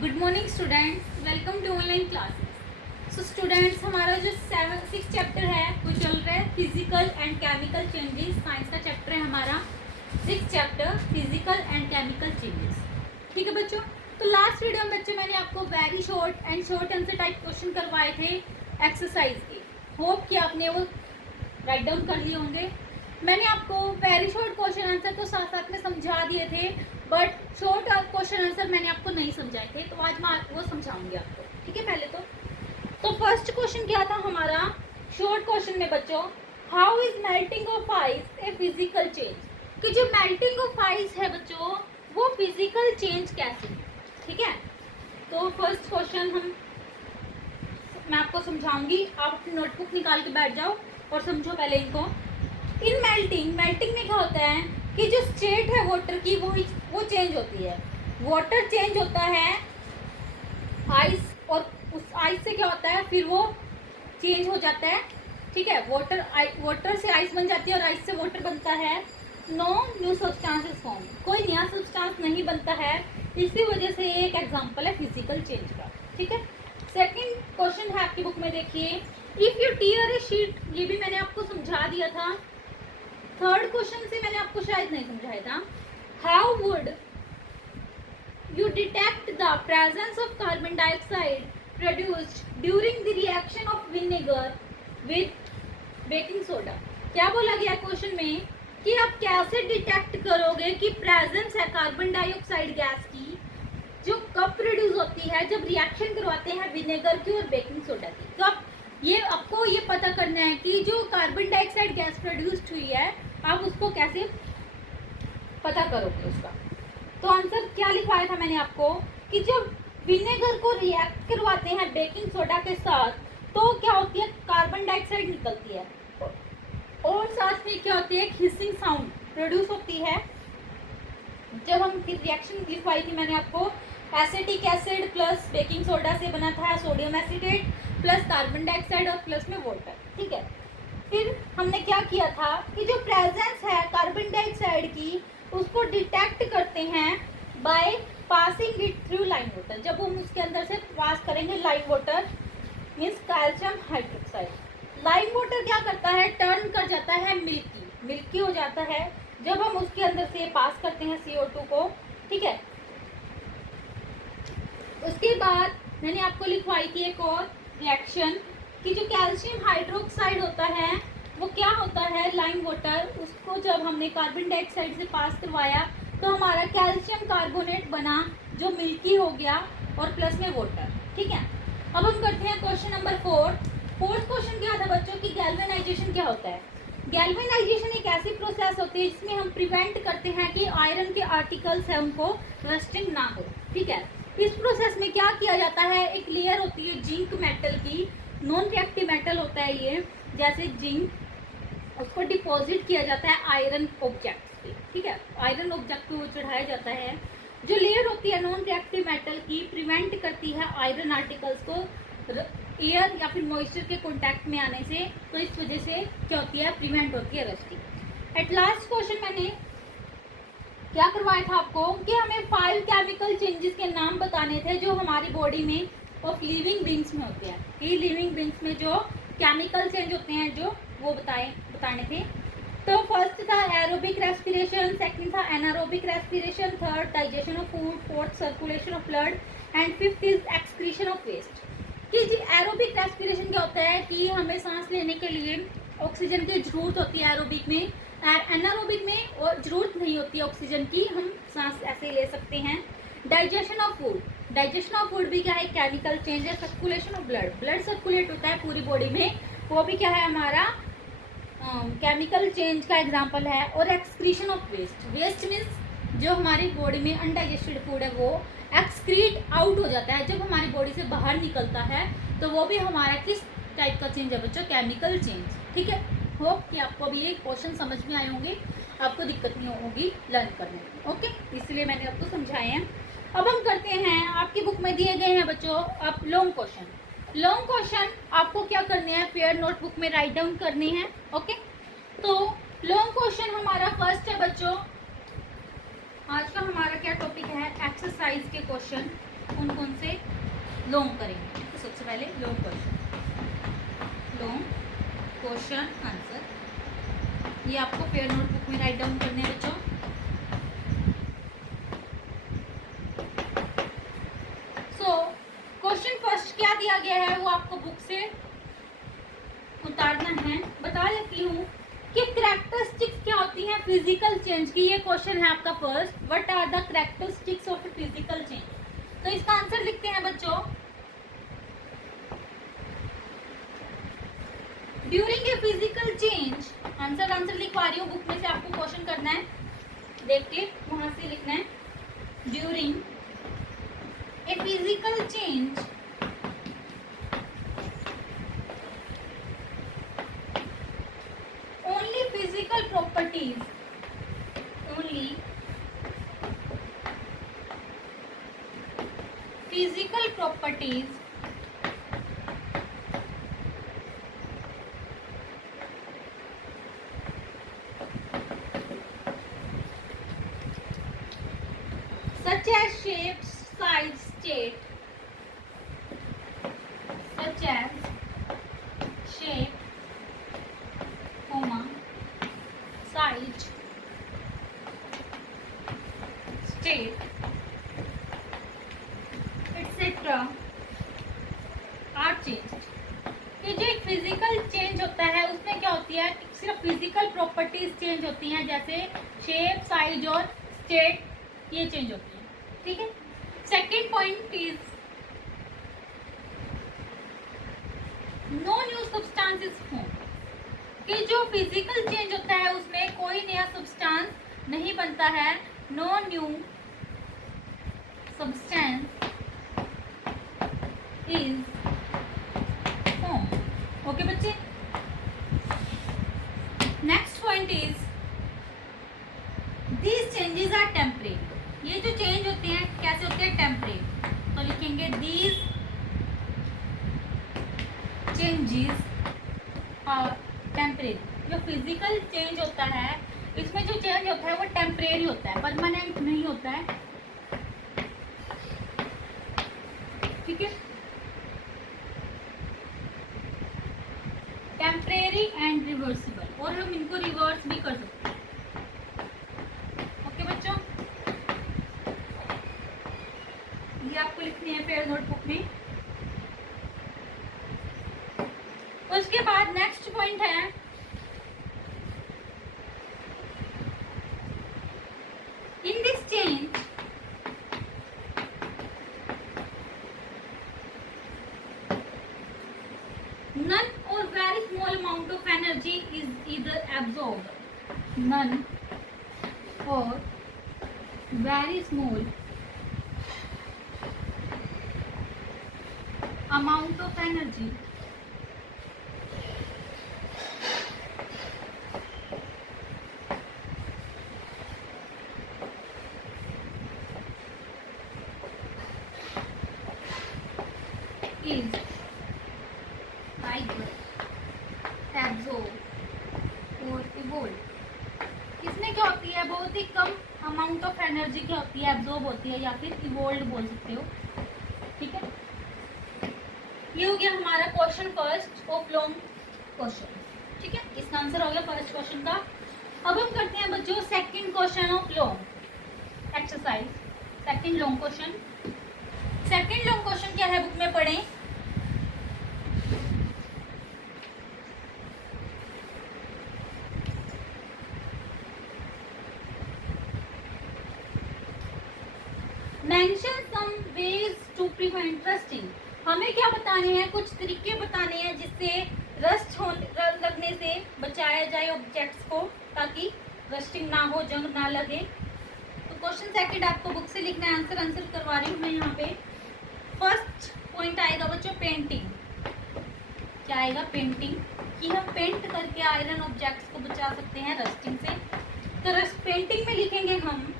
Good morning students, welcome to online classes. So students, हमारा जो 6 chapter है वो चल रहा है physical and chemical changes. Science का चैप्टर है हमारा 6 chapter physical and chemical changes. ठीक है बच्चों, तो लास्ट वीडियो में बच्चों मैंने आपको very short and short answer type question करवाए थे एक्सरसाइज के। होप कि आपने वो राइट डाउन कर लिए होंगे। मैंने आपको वेरी शॉर्ट क्वेश्चन आंसर तो साथ साथ में समझा दिए थे, बट शॉर्ट क्वेश्चन आंसर मैंने आपको नहीं समझाए थे, तो आज मैं वो समझाऊंगी आपको। ठीक है, पहले तो फर्स्ट क्वेश्चन क्या था हमारा शॉर्ट क्वेश्चन में बच्चों, how is melting of ice A physical change. कि जो मेल्टिंग ऑफ आइस है बच्चों वो फिजिकल चेंज कैसे है। ठीक है, तो फर्स्ट क्वेश्चन मैं आपको समझाऊंगी, आप अपनी नोटबुक निकाल के बैठ जाओ और समझो पहले इनको। इन मेल्टिंग में क्या होता है कि जो स्टेट है वाटर की वो चेंज होती है। वाटर चेंज होता है आइस, और उस आइस से क्या होता है फिर वो चेंज हो जाता है। ठीक है, वाटर से आइस बन जाती है और आइस से वाटर बनता है। नो न्यू सब्सटेंसेस फॉर्म, कोई नया सब्सटेंस नहीं बनता है। इसी वजह से एक एग्जांपल है फिजिकल चेंज का। ठीक है, सेकंड क्वेश्चन है आपकी बुक में, देखिए, if you tear a sheet, ये भी मैंने आपको समझा दिया था। थर्ड क्वेश्चन से मैंने आपको शायद नहीं समझाया था। How would you detect the presence of carbon dioxide produced during the reaction of vinegar with baking soda. क्या बोला गया क्वेश्चन में कि आप कैसे डिटेक्ट करोगे कि प्रेजेंस है कार्बन डाइऑक्साइड गैस की, जो कब प्रोड्यूस होती है जब रिएक्शन करवाते हैं विनेगर की और बेकिंग सोडा की। तो आपको ये पता करना है कि जो कार्बन डाइऑक्साइड गैस प्रोड्यूस्ड हुई है आप उसको कैसे पता करोगे उसका। तो आंसर क्या लिखवाया था मैंने आपको कि जब विनेगर को रिएक्ट करवाते हैं बेकिंग सोडा के साथ तो क्या होती है, कार्बन डाइऑक्साइड निकलती है और साथ में क्या होती है, हिसिंग साउंड प्रोड्यूस होती है। जब हम रिएक्शन लिखवाई थी मैंने आपको, acetic acid plus baking soda से बना था sodium acetate plus carbon dioxide और प्लस में वाटर। ठीक है, फिर हमने क्या किया था कि जो प्रेजेंस है कार्बन डाइऑक्साइड की उसको डिटेक्ट करते हैं by passing it through lime water. जब हम उसके अंदर से पास करेंगे lime water means calcium hydroxide. Lime water क्या करता है, टर्न कर जाता है मिल्की हो जाता है जब हम उसके अंदर से पास करते हैं CO2 को। ठीक है, उसके बाद मैंने आपको लिखवाई थी एक और रिएक्शन कि जो कैल्शियम हाइड्रोक्साइड होता है वो क्या होता है, लाइम वाटर, उसको जब हमने कार्बन डाइऑक्साइड से पास करवाया तो हमारा कैल्शियम कार्बोनेट बना जो मिल्की हो गया और प्लस में वाटर। ठीक है, अब हम करते हैं क्वेश्चन नंबर 4। फोर्थ क्वेश्चन क्या था बच्चों की, गैल्वेनाइजेशन क्या होता है। गैल्वेनाइजेशन एक ऐसी प्रोसेस होती है जिसमें हम प्रिवेंट करते हैं कि आयरन के आर्टिकल्स है उनको रस्टिंग ना हो। ठीक है, इस प्रोसेस में क्या किया जाता है, एक लेयर होती है जिंक मेटल की, नॉन रिएक्टिव मेटल होता है ये, जैसे जिंक, उसको डिपॉजिट किया जाता है आयरन ऑब्जेक्ट्स पे। ठीक है, आयरन ऑब्जेक्ट को चढ़ाया जाता है। जो लेयर होती है नॉन रिएक्टिव मेटल की प्रिवेंट करती है आयरन आर्टिकल्स को एयर या फिर मॉइस्चर के कांटेक्ट में आने से, तो इस वजह से क्या होती है, प्रिवेंट होती है रस्टिंग। एट लास्ट क्वेश्चन मैंने क्या करवाया था आपको कि हमें 5 केमिकल चेंजेस के नाम बताने थे जो हमारी बॉडी में ऑफ लिविंग बींग्स में होते हैं। ये लिविंग बींग्स में जो केमिकल चेंज होते हैं जो वो बताने थे। तो फर्स्ट था एरोबिक रेस्पिरेशन, सेकंड था anaerobic respiration, third digestion of food, fourth circulation of blood and fifth is excretion of waste. कि जी एरोबिक रेस्पिरेशन क्या होता है कि हमें सांस लेने के लिए ऑक्सीजन की जरूरत होती है एरोबिक में, एनारोबिक में और जरूरत नहीं होती है ऑक्सीजन की, हम सांस ऐसे ले सकते हैं। डाइजेशन ऑफ फूड भी क्या है, केमिकल चेंज है। सर्कुलेशन ऑफ ब्लड सर्कुलेट होता है पूरी बॉडी में, वो भी क्या है हमारा केमिकल चेंज का एग्जाम्पल है। और एक्सक्रीशन ऑफ वेस्ट मीन्स जो हमारी बॉडी में अनडाइजेस्टेड फूड है वो एक्सक्रीट आउट हो जाता है जब हमारी बॉडी से बाहर निकलता है, तो वो भी हमारा किस टाइप का चेंज है बच्चों, केमिकल चेंज। ठीक है, होप कि आपको अभी ये क्वेश्चन समझ में आए होंगे, आपको दिक्कत नहीं होगी लर्न करने में। ओके, इसलिए मैंने आपको समझाए हैं। अब हम करते हैं, आपकी बुक में दिए गए हैं बच्चों अब लॉन्ग क्वेश्चन आपको क्या करने हैं, पेयर नोटबुक में राइट डाउन करने हैं। ओके, तो लॉन्ग क्वेश्चन हमारा फर्स्ट है बच्चों, आज का हमारा क्या टॉपिक है, एक्सरसाइज के क्वेश्चन। कौन कौन से लॉन्ग करेंगे। तो सबसे पहले लॉन्ग क्वेश्चन आंसर, ये आपको फेयर नोटबुक में राइट डाउन करने हैं बच्चों। सो क्वेश्चन फर्स्ट क्या दिया गया है वो आपको बुक से उतारना है। बता देती हूँ कि कैरेक्टरिस्टिक्स क्या होती हैं फिजिकल चेंज की। ये क्वेश्चन है आपका first, what are the characteristics of physical change. तो इसका आंसर लिखते हैं बच्चों, during a physical change. Answer लिखवा रही हूँ बुक में से, आपको क्वेश्चन करना है, देख के वहां से लिखना है। During a physical change only physical properties, only physical properties such as shape, size, state, such as shape, size, state, etc. are changed। कि जो एक फिजिकल चेंज होता है उसमें क्या होती है, सिर्फ फिजिकल प्रॉपर्टीज चेंज होती हैं, जैसे शेप, साइज और स्टेट, ये चेंज होती है। ठीक है। Second point is no new substance is form, कि जो फिजिकल चेंज होता है उसमें कोई नया सब्सटेंस नहीं बनता है। No new substance is form. Okay बच्चे। Next point is these changes are temporary. ये जो चेंज होते हैं कैसे होते हैं, टेम्परेरी। तो लिखेंगे दीज चेंजेस आर टेम्परेरी। जो फिजिकल चेंज होता है इसमें जो चेंज होता है वो टेम्परेरी होता है, परमानेंट नहीं होता है। ठीक है। टेम्परेरी एंड रिवर्सिबल, और हम इनको रिवर्स भी कर सकते हैं। ओके बच्चों, ये आपको लिखनी है फेयर नोटबुक में। उसके बाद नेक्स्ट पॉइंट है in this change none or very small amount of energy is either absorbed, none or very small amount of energy is either absorbed or evolved। इसमें क्या होती है, बहुत ही कम अमाउंट ऑफ एनर्जी क्या होती है, एब्जॉर्ब होती है, या फिर इवोल्व बोल सकते हो। ठीक है। ये हो गया हमारा question first of long question. ठीक है, इसका आंसर हो गया फर्स्ट क्वेश्चन का। अब हम करते हैं बच्चों second question of long exercise, second long question. Second long question क्या है बुक में पढ़ें। Mention some ways to prevent rusting. हमें क्या बताने हैं, कुछ तरीके बताने हैं जिससे रस्ट लगने से बचाया जाए ऑब्जेक्ट्स को, ताकि रस्टिंग ना हो, जंग ना लगे। तो क्वेश्चन सेकंड आपको बुक से लिखना है, आंसर करवा रही हूँ मैं यहाँ पे। फर्स्ट पॉइंट आएगा बच्चों पेंटिंग। क्या आएगा, पेंटिंग, कि हम पेंट करके आयरन ऑब्जेक्ट्स को बचा सकते हैं रस्टिंग से। तो रस्ट पेंटिंग में लिखेंगे हम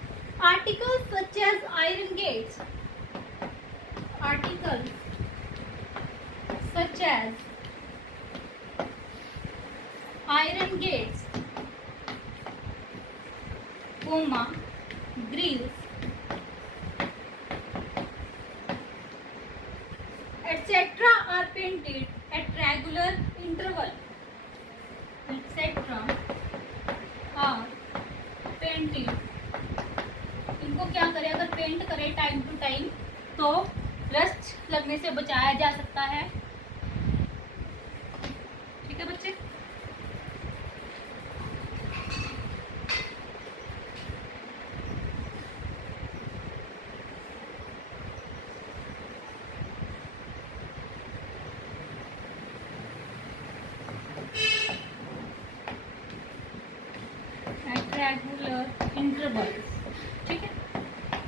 articles such as iron gates, articles such as iron gates, grills, etc. are painted at regular interval. etc. are painted. इनको क्या करें, अगर पेंट करें टाइम टू टाइम तो रस्ट लगने से बचाया जा सकता है। ठीक है बच्चे। At regular intervals. ठीक है,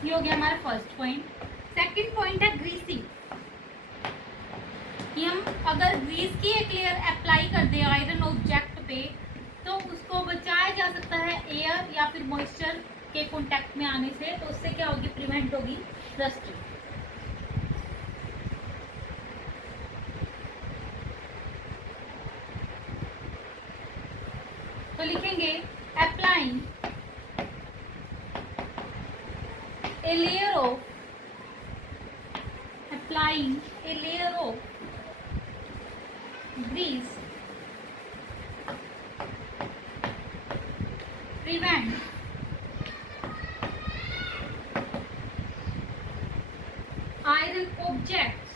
ये हो गया हमारा फर्स्ट पॉइंट। सेकंड पॉइंट है ग्रीसिंग, कि हम अगर ग्रीस की एक लेयर अप्लाई कर दें आयरन ऑब्जेक्ट पे तो उसको बचाया जा सकता है एयर या फिर मॉइस्चर के कांटेक्ट में आने से, तो उससे क्या होगी, प्रिवेंट होगी रस्ट। तो लिखेंगे applying a layer of grease prevent iron objects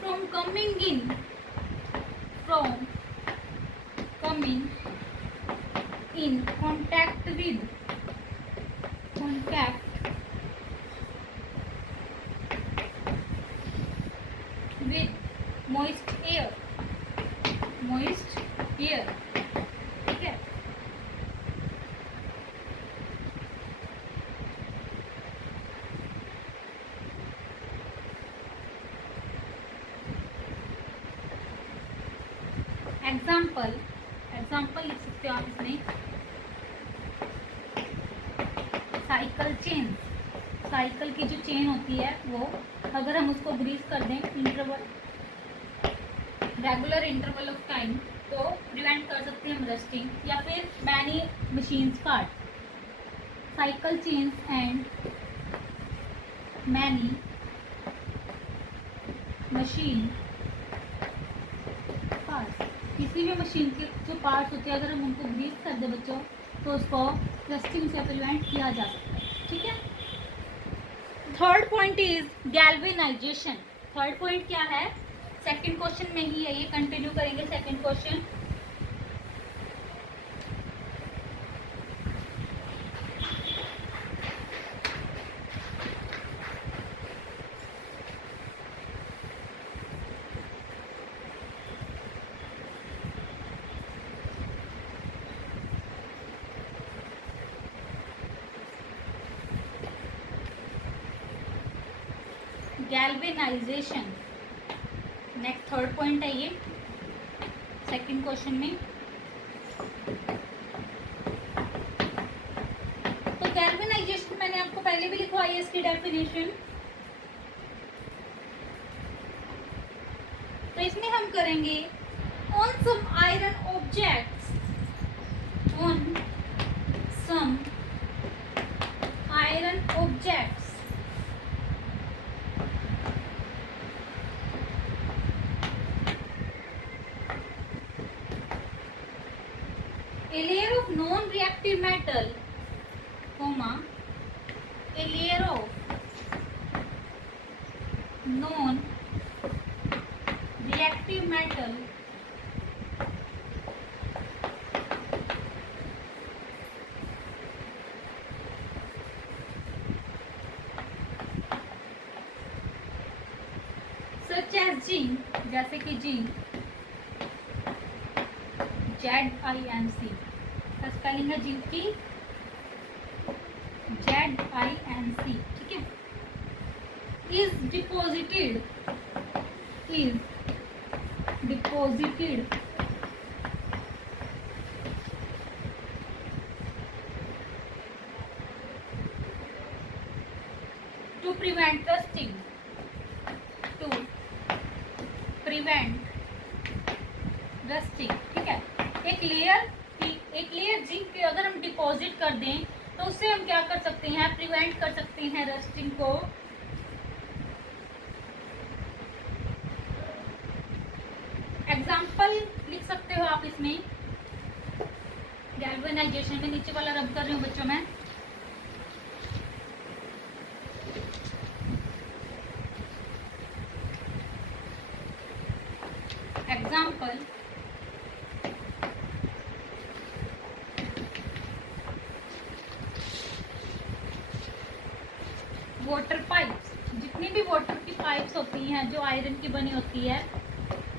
from coming in contact with moist air। ठीक है। एग्जाम्पल लिख सकते हो आप इसमें, साइकिल की जो चेन होती है वो अगर हम उसको ग्रीस कर दें रेगुलर इंटरवल ऑफ टाइम तो प्रिवेंट कर सकते हैं हम रस्टिंग। या फिर many machines part, cycle chains and many machine parts, किसी भी मशीन के जो पार्ट्स होते हैं अगर हम उनको ग्रीस कर दें बच्चों तो उसको रस्टिंग से प्रिवेंट किया जा सकता है। ठीक है। Third point is galvanisation. Third point क्या है, सेकंड क्वेश्चन में ही है ये, कंटिन्यू करेंगे second question. Galvanisation next third point है ये सेकंड क्वेश्चन में। तो गैल्वेनाइजेशन मैंने आपको पहले भी लिखवाई है इसकी डेफिनेशन, तो इसमें हम करेंगे on some iron objects, a layer of non-reactive metal, a layer of non-reactive metal such as zinc, जैसे कि जिंक, ZINC का स्पेलिंग है जिंक की ZINC। ठीक है। is deposited to prevent rusting, ठीक है। एक लेयर एक लेयर जिंक की अगर हम डिपॉजिट कर दें तो उससे हम क्या कर सकते हैं, प्रिवेंट कर सकते हैं रस्टिंग को। एग्जाम्पल लिख सकते हो आप इसमें, गैल्वेनाइजेशन में नीचे वाला रब कर रही हूँ बच्चों मैं। एग्जाम्पल वाटर पाइप्स, जितनी भी वाटर की पाइप्स होती हैं जो आयरन की बनी होती है,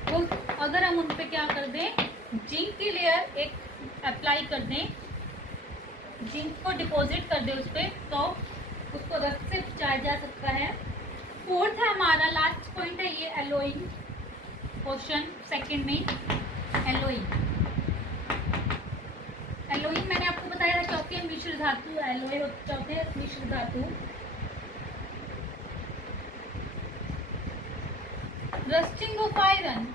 वो अगर हम उन पे क्या कर दें, जिंक की लेयर एक अप्लाई कर दें, जिंक को डिपॉजिट कर दें उस पर, तो उसको रस्ट से बचाया जा सकता है। फोर्थ है हमारा, लास्ट पॉइंट है ये, एलोइंग। क्वेश्चन सेकंड में एलोइंग। एलोइंग मैंने आपको बताया था चौथे मिश्र धातु, एलोय चौथे मिश्र धातु। रस्टिंग ऑफ आयरन,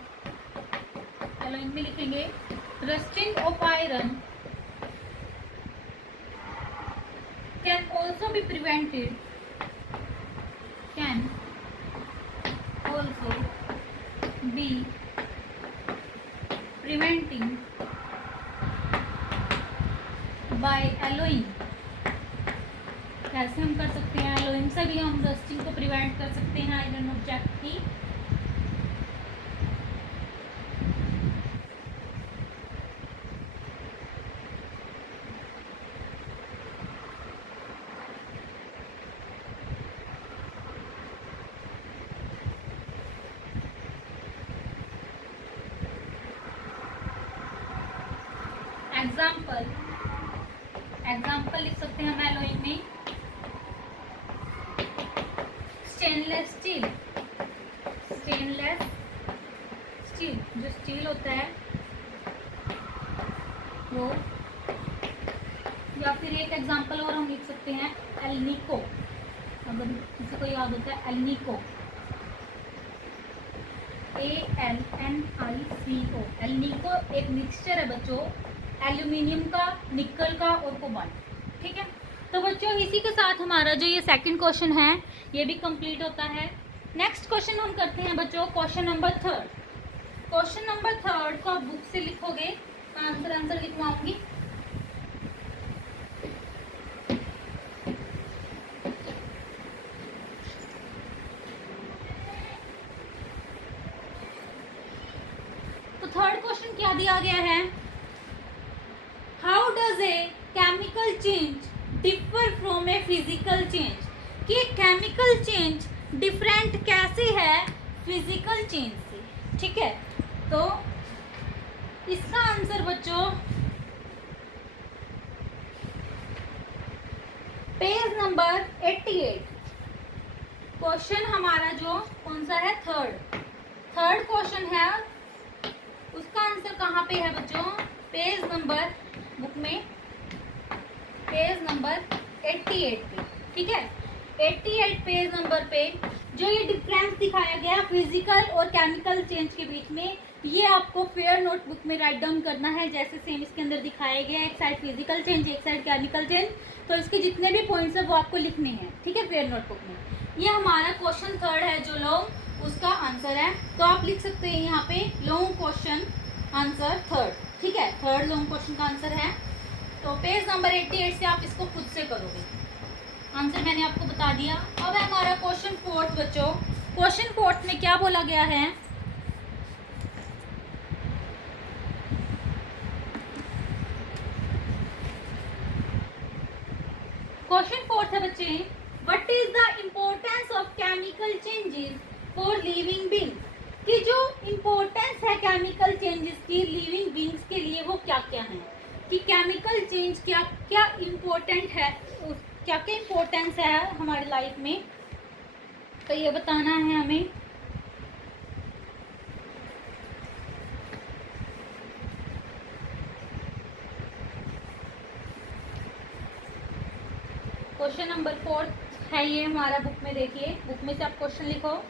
चलो इनमें लिखेंगे, rusting of iron can also be prevented, can also be preventing by alloying. कैसे हम कर सकते हैं, एलोइंग से भी हम रस्टिंग को प्रिवेंट कर सकते हैं आयरन ऑब्जेक्ट की। एग्जाम्पल, एग्जाम्पल लिख सकते हैं हम एलोइंग में, स्टेनलेस स्टील, स्टेनलेस स्टील जो स्टील होता है वो, या फिर एक एग्जाम्पल और हम लिख सकते हैं एल्निको, अगर किसी को याद होता है एल्निको, ALNICO। एल्निको एक मिक्सचर है बच्चों, एल्यूमिनियम का, निकल का और कोबाल्ट। ठीक है, तो बच्चों इसी के साथ हमारा जो ये सेकंड क्वेश्चन है ये भी कंप्लीट होता है। नेक्स्ट क्वेश्चन हम करते हैं बच्चों, question number third. Question number third को आप बुक से लिखोगे, आंसर लिखवाऊंगी। तो थर्ड क्वेश्चन क्या दिया गया है, how does a chemical change differ from A physical change, कि केमिकल चेंज डिफरेंट कैसे है फिजिकल चेंज से। ठीक है, तो इसका आंसर बच्चों पेज नंबर 88, क्वेश्चन हमारा जो कौन सा है, थर्ड क्वेश्चन है, उसका आंसर कहाँ पे है बच्चों, पेज नंबर बुक में, पेज नंबर 88 पे। ठीक है, 88 पेज नंबर पे जो ये डिफरेंस दिखाया गया फिजिकल और केमिकल चेंज के बीच में, ये आपको फेयर नोटबुक में राइट डाउन करना है, जैसे सेम इसके अंदर दिखाया गया, एक साइड फिजिकल चेंज, एक साइड केमिकल चेंज, तो इसके जितने भी पॉइंट्स है वो आपको लिखने हैं। ठीक है, फेयर नोटबुक में। ये हमारा क्वेश्चन थर्ड है जो लॉन्ग, उसका आंसर है, तो आप लिख सकते हैं यहाँ पे लॉन्ग क्वेश्चन आंसर थर्ड। ठीक है, थर्ड लॉन्ग क्वेश्चन का आंसर है, तो पेज नंबर 88 से आप इसको खुद से करोगे। आंसर मैंने आपको बता दिया। अब है हमारा क्वेश्चन फोर्थ बच्चों। क्वेश्चन फोर्थ में क्या बोला गया है, क्वेश्चन फोर्थ है बच्चे, what is the importance of chemical changes for living beings, कि जो इम्पोर्टेंस है केमिकल चेंजेस की लिविंग बींग्स के लिए वो क्या क्या है, कि केमिकल चेंज क्या क्या इम्पोर्टेंट है, क्या क्या इम्पोर्टेंस है हमारी लाइफ में, तो ये बताना है हमें। क्वेश्चन नंबर 4 है ये हमारा बुक में, देखिए बुक में से आप क्वेश्चन लिखो।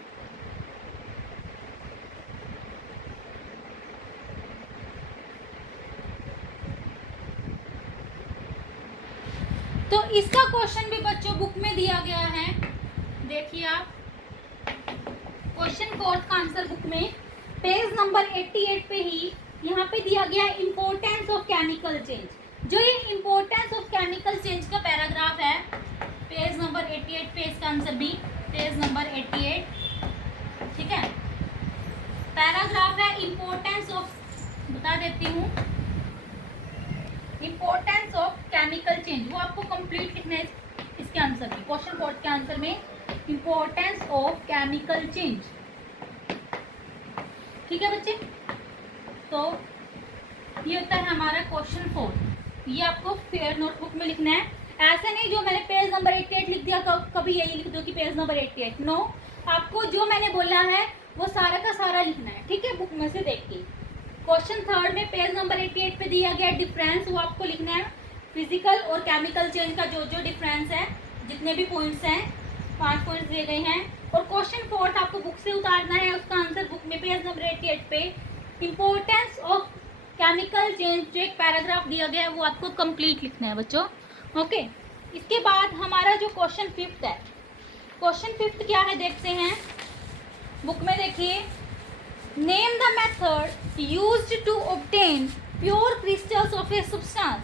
तो इसका क्वेश्चन भी बच्चों बुक में दिया गया है, देखिए आप क्वेश्चन 4 का आंसर बुक में पेज नंबर 88 पे ही यहाँ पे दिया गया इम्पोर्टेंस ऑफ केमिकल चेंज। जो ये इम्पोर्टेंस ऑफ केमिकल चेंज का पैराग्राफ है पेज नंबर 88 पे, इसका आंसर भी पेज नंबर 88, ठीक है। पैराग्राफ है इम्पोर्टेंस ऑफ, बता देती हूँ, इम्पोर्टेंस ऑफ केमिकल चेंज, वो आपको कंप्लीट लिखना है इसके आंसर में, क्वेश्चन 4 के आंसर में इम्पोर्टेंस ऑफ केमिकल चेंज, ठीक है बच्चे। तो ये होता है हमारा क्वेश्चन 4, ये आपको फेयर नोटबुक में लिखना है। ऐसा नहीं जो मैंने पेज नंबर 88 लिख दिया कभी यही लिख दो कि पेज नंबर 88, नो, आपको जो मैंने बोला है वो सारा का सारा लिखना है, ठीक है, बुक में से देख के। क्वेश्चन 3 में पेज नंबर 88 पे दिया गया डिफरेंस, वो आपको लिखना है, फिजिकल और केमिकल चेंज का जो जो डिफरेंस है, जितने भी पॉइंट्स हैं, 5 पॉइंट्स दिए गए हैं। और क्वेश्चन 4 आपको बुक से उतारना है, उसका आंसर बुक में पेज नंबर 88 पे इम्पोर्टेंस ऑफ केमिकल चेंज, जो एक पैराग्राफ दिया गया है वो आपको कंप्लीट लिखना है बच्चों, ओके। इसके बाद हमारा जो क्वेश्चन 5 है, क्वेश्चन 5 क्या है देखते हैं, बुक में देखिए, name the method used to obtain pure crystals of a substance.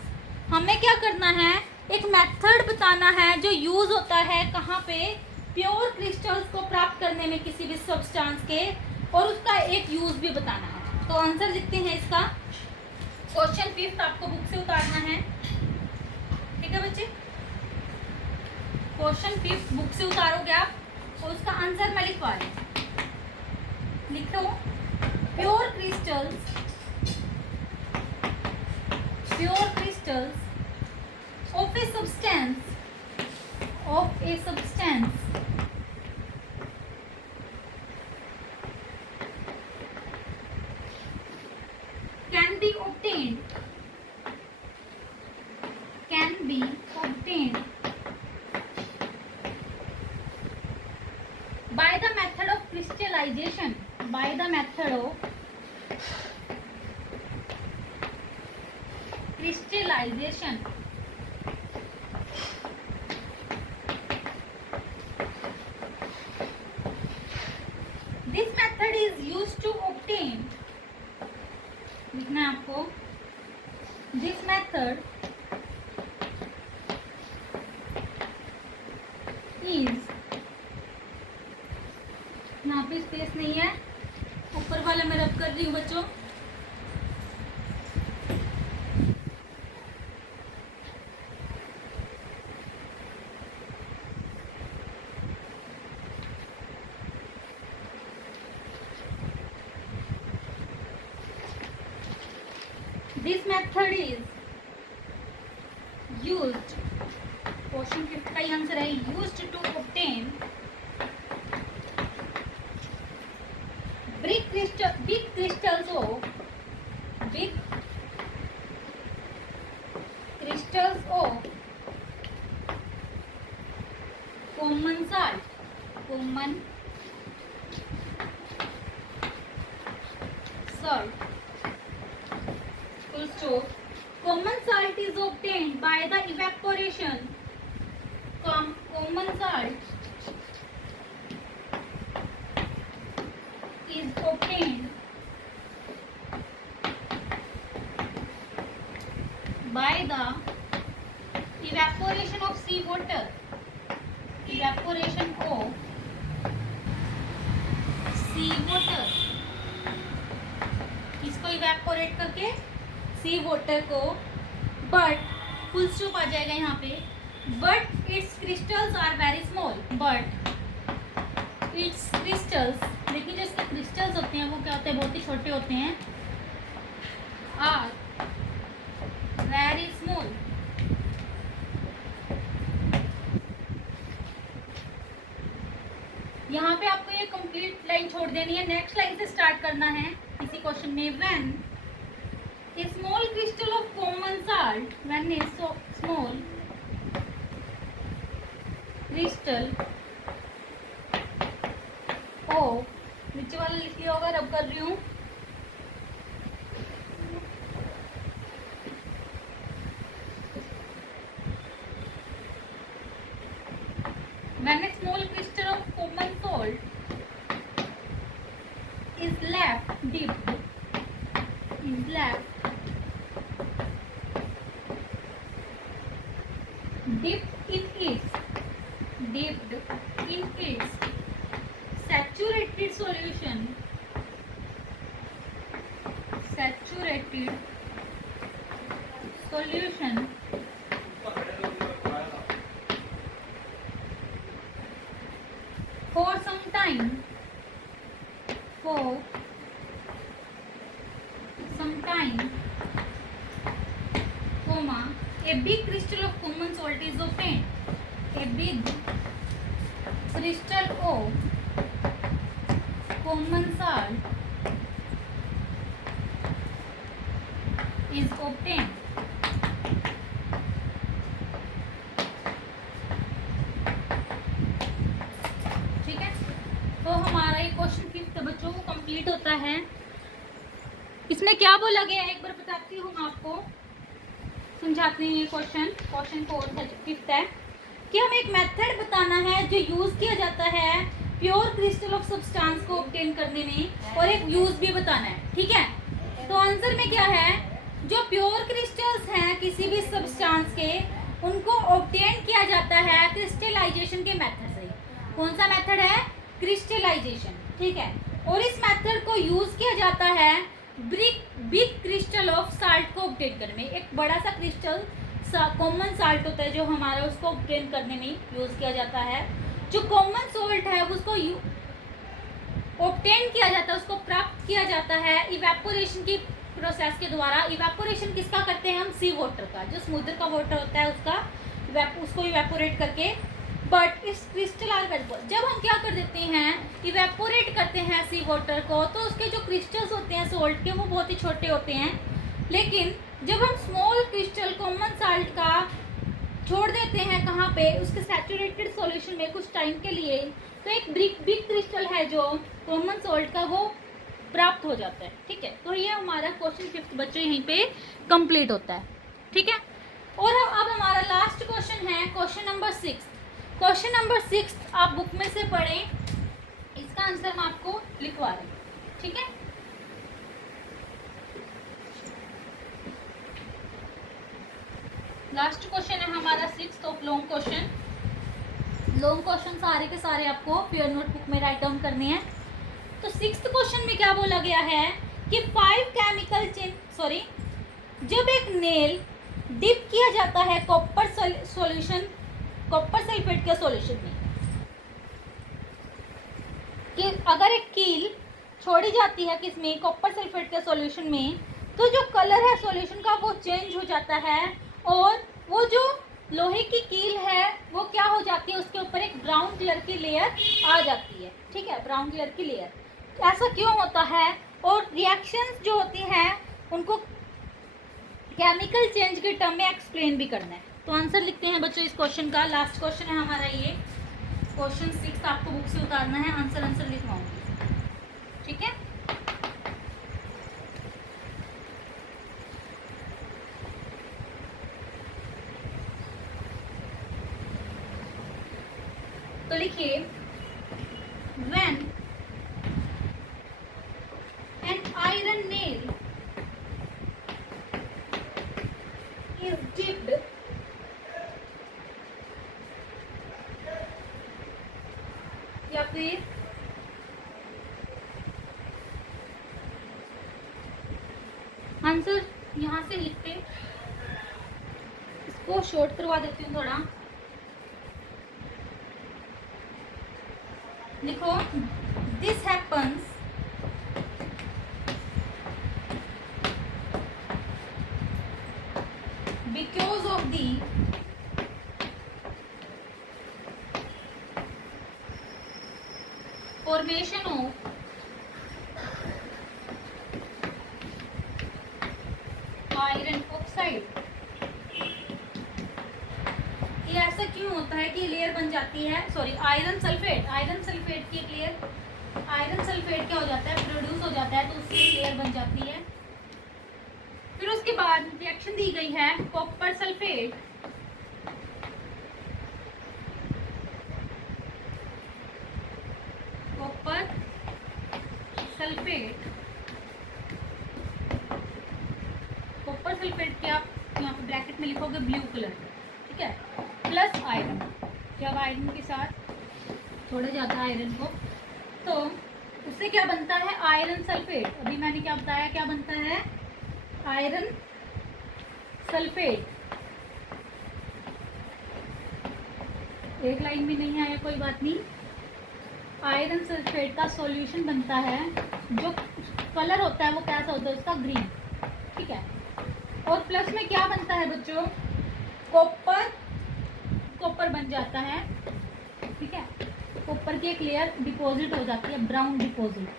हमें क्या करना है, एक मेथड बताना है जो यूज होता है कहाँ पे, प्योर क्रिस्टल्स को प्राप्त करने में किसी भी सब्सटेंस के, और उसका एक यूज भी बताना है। तो आंसर लिखते हैं इसका, क्वेश्चन 5 आपको बुक से उतारना है, ठीक है बच्चे। क्वेश्चन 5 बुक से उतारोगे आप और उसका आंसर मैं लिखवा रही हूँ, लिखो pure crystals of a substance can be obtained by the method of crystallization, This method is used to obtain, लिखना है आपको, this method is, यहाँ पे स्पेस नहीं है, ऊपर वाला मैं रब कर रही हूँ बच्चों, This method is used, question 5 का ही आंसर है, used to obtain big crystals of common salt, full stop. Common salt is obtained by the evaporation. Common salt is obtained by the evaporation of seawater. इसको evaporate करके sea water को, but full stop आ जाएगा यहाँ पे, but its crystals are very small, लेकिन जो इसके क्रिस्टल्स होते हैं वो क्या होते हैं, बहुत ही छोटे होते हैं, आर वेरी स्मॉल। यहाँ पे आपको ये कंप्लीट लाइन छोड़ देनी है, नेक्स्ट लाइन से स्टार्ट करना है इसी क्वेश्चन में। When a small crystal of common salt, when a small crystal of, नीचे वाला लिख लिया होगा, रब कर रही हूँ, dipped in its saturated solution for some time, comma, a big crystal of common salt is obtained. A big crystal of common salt is obtained. ठीक है, तो हमारा ये क्वेश्चन 5 बच्चों को कंप्लीट होता है। इसमें क्या बोला गया है एक बार बताती हूँ आपको, समझाती हूँ। ये क्वेश्चन 5 है कि हमें एक मेथड बताना है जो यूज किया जाता है प्योर क्रिस्टल ऑफ सब्सटेंस को ऑब्टेन करने में, और एक यूज भी बताना है। ठीक है, तो आंसर में क्या है, जो प्योर क्रिस्टल्स हैं किसी भी सब्सटेंस के, उनको ऑब्टेन किया जाता है क्रिस्टलाइजेशन के मेथड से। कौन सा मेथड है, क्रिस्टलाइजेशन। ठीक है, और इस मेथड को यूज किया जाता है बिग क्रिस्टल ऑफ साल्ट को ऑब्टेन करने में। एक बड़ा सा क्रिस्टल कॉमन साल्ट होता है जो हमारा, उसको ऑब्टेन करने में यूज किया जाता है। जो कॉमन सॉल्ट है उसको ऑब्टेन किया जाता है, उसको प्राप्त किया जाता है इवेपोरेशन की प्रोसेस के द्वारा। इवेपोरेशन किसका करते हैं हम, सी वाटर का। जो समुद्र का वाटर होता है उसको इवेपोरेट करके। बट इस क्रिस्टल जब हम क्या कर देते हैं, इवेपोरेट करते हैं सी वाटर को, तो उसके जो क्रिस्टल्स होते हैं सॉल्ट के वो बहुत ही छोटे होते हैं। लेकिन जब हम स्मॉल क्रिस्टल कॉमन साल्ट का छोड़ देते हैं कहाँ पे, उसके सैचुरेटेड सॉल्यूशन में कुछ टाइम के लिए, तो एक बिग क्रिस्टल है जो कॉमन सॉल्ट का, वो प्राप्त हो जाता है। ठीक है, तो ये हमारा क्वेश्चन 5 बच्चों यहीं पे कंप्लीट होता है। ठीक है, और अब हमारा लास्ट क्वेश्चन है क्वेश्चन नंबर 6। क्वेश्चन नंबर 6 आप बुक में से पढ़ें, इसका आंसर मैं आपको लिखवा रही हूँ। ठीक है, लास्ट क्वेश्चन है हमारा 6 ऑफ लॉन्ग क्वेश्चन सारे के सारे आपको पेयर नोटबुक में राइट डाउन करने हैं। तो 6th क्वेश्चन में क्या बोला गया है कि 5 केमिकल जब एक नेल डिप किया जाता है कॉपर सल्फेट के सॉल्यूशन में, कि अगर एक कील छोड़ी जाती है किसमें, कॉपर सल्फेट के सॉल्यूशन में, तो जो कलर है सॉल्यूशन का वो चेंज हो जाता है, और वो जो लोहे की कील है वो क्या हो जाती है, उसके ऊपर एक ब्राउन कलर की लेयर आ जाती है। ठीक है, ब्राउन कलर की लेयर। ऐसा क्यों होता है, और रिएक्शंस जो होती हैं उनको केमिकल चेंज के टर्म में एक्सप्लेन भी करना है। तो आंसर लिखते हैं बच्चों इस क्वेश्चन का। लास्ट क्वेश्चन है हमारा ये क्वेश्चन 6, आपको बुक से उतारना है, आंसर लिखवाऊंगी। ठीक है, तो लिखिए, when an iron nail is dipped या फिर आंसर यहाँ से लिखते, इसको शॉर्ट करवा देती हूँ थोड़ा। लिखो, this happens because of the formation of iron oxide. ये ऐसा क्यों होता है कि लेयर बन जाती है, आयरन सल्फेट की एक लेयर, आयरन सल्फेट क्या हो जाता है, प्रोड्यूस हो जाता है, तो उसकी लेयर बन जाती है। फिर उसके बाद रिएक्शन दी गई है कॉपर सल्फेट कॉपर सल्फेट के आप यहाँ पे ब्रैकेट में लिखोगे ब्लू कलर। ठीक है, प्लस आयरन, जब आयरन के साथ थोड़ा ज़्यादा आयरन को, तो उससे क्या बनता है आयरन सल्फेट। अभी मैंने क्या बताया, क्या बनता है आयरन सल्फेट। एक लाइन में नहीं आया कोई बात नहीं। आयरन सल्फेट का सॉल्यूशन बनता है, जो कलर होता है वो कैसा होता है उसका ग्रीन, ठीक है। और प्लस में क्या बनता है बच्चों, कॉपर, कॉपर बन जाता है, ठीक है। कॉपर की एक लेयर डिपॉजिट हो जाती है, ब्राउन डिपॉजिट,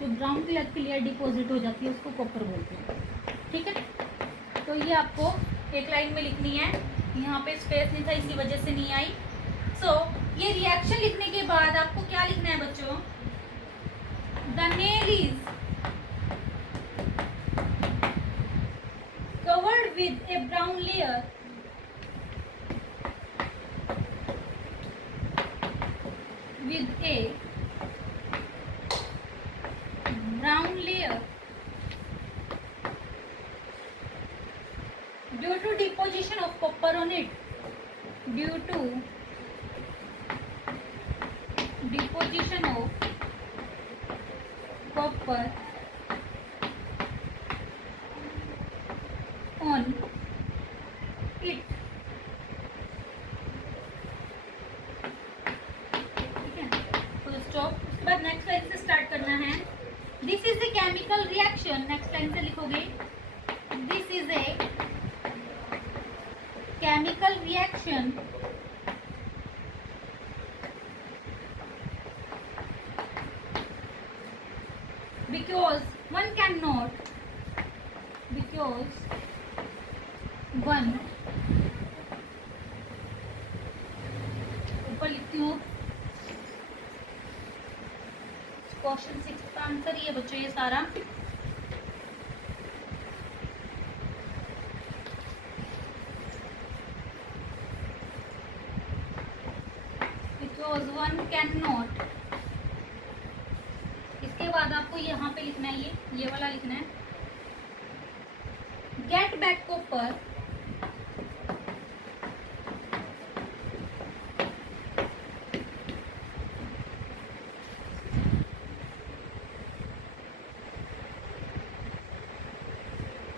जो ब्राउन कलर की लेयर डिपॉजिट हो जाती है उसको कॉपर बोलते हैं, ठीक है। तो ये आपको एक लाइन में लिखनी है, यहाँ पे स्पेस नहीं था इसी वजह से नहीं आई। सो ये रिएक्शन लिखने के बाद आपको क्या लिखना है बच्चों, the nail is covered with A brown layer with a brown layer due to deposition of copper on it, due to deposition of copper on it, stop. उसके बाद नेक्स्ट लाइन से स्टार्ट करना है। This is a chemical reaction, next line से लिखोगे this is a chemical reaction because one cannot, because one, ऊपर लिखती हूँ क्वेश्चन 6 का आंसर ही है बच्चों ये सारा। Because one cannot, इसके बाद आपको यहाँ पे लिखना है, ये वाला लिखना है, get back copper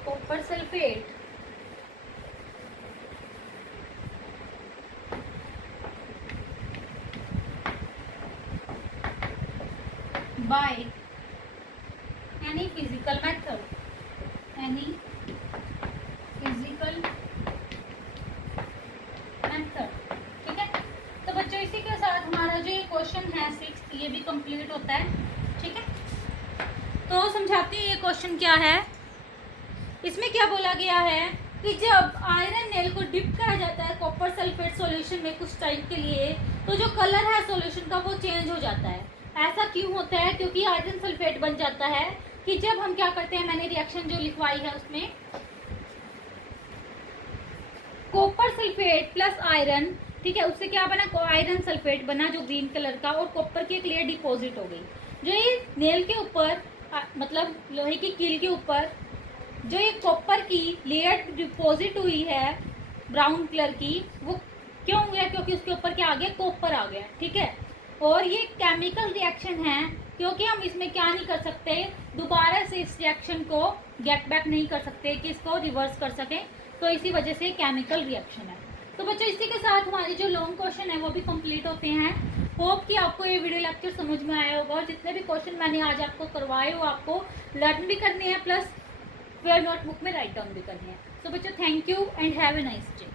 copper sulfate by any physical method, any physical method, ठीक है। तो बच्चों इसी के साथ हमारा जो ये क्वेश्चन है 6 ये भी कंप्लीट होता है, ठीक है। तो समझाती हूँ ये क्वेश्चन क्या है। इसमें क्या बोला गया है कि जब आयरन नेल को डिप करा जाता है कॉपर सल्फेट सॉल्यूशन में कुछ टाइम के लिए, तो जो कलर है सॉल्यूशन का वो चेंज हो जाता है। ऐसा क्यों होता है, क्योंकि आयरन सल्फेट बन जाता है कि जब हम क्या करते हैं, मैंने रिएक्शन जो लिखवाई है उसमें कॉपर सल्फेट प्लस आयरन, ठीक है, उससे क्या बना, आयरन सल्फेट बना जो ग्रीन कलर का, और कॉपर की एक लेयर डिपॉजिट हो गई। जो ये नेल के ऊपर मतलब लोहे की कील के ऊपर जो ये कॉपर की लेयर डिपॉजिट हुई है ब्राउन कलर की, वो क्यों हुआ, क्योंकि उसके ऊपर क्या आ गया, कॉपर आ गया, ठीक है। और ये केमिकल रिएक्शन है, क्योंकि हम इसमें क्या नहीं कर सकते, दोबारा से इस रिएक्शन को गेट बैक नहीं कर सकते कि इसको रिवर्स कर सकें, तो इसी वजह से केमिकल रिएक्शन है। तो बच्चों इसी के साथ हमारे जो लॉन्ग क्वेश्चन है वो भी कंप्लीट होते हैं। होप कि आपको ये वीडियो लेक्चर समझ में आया होगा, और जितने भी क्वेश्चन मैंने आज आपको करवाए वो आपको लर्न भी करने हैं, प्लस फिर नोटबुक में राइट डाउन भी करनी है। सो बच्चों thank you and have a nice day.